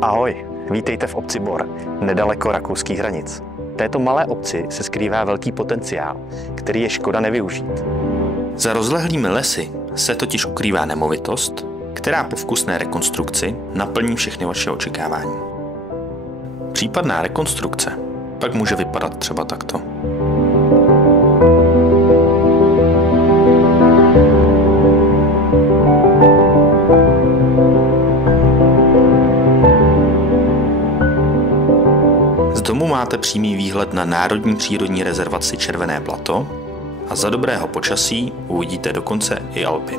Ahoj, vítejte v obci Bor, nedaleko rakouských hranic. V této malé obci se skrývá velký potenciál, který je škoda nevyužít. Za rozlehlými lesy se totiž ukrývá nemovitost, která po vkusné rekonstrukci naplní všechny vaše očekávání. Případná rekonstrukce pak může vypadat třeba takto. Z domu máte přímý výhled na národní přírodní rezervaci Červené Blato a za dobrého počasí uvidíte dokonce i Alpy.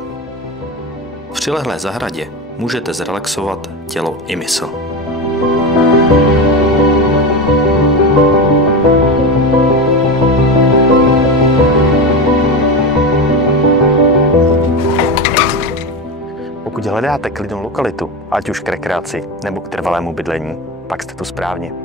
V přilehlé zahradě můžete zrelaxovat tělo i mysl. Pokud hledáte klidnou lokalitu, ať už k rekreaci nebo k trvalému bydlení, pak jste tu správně.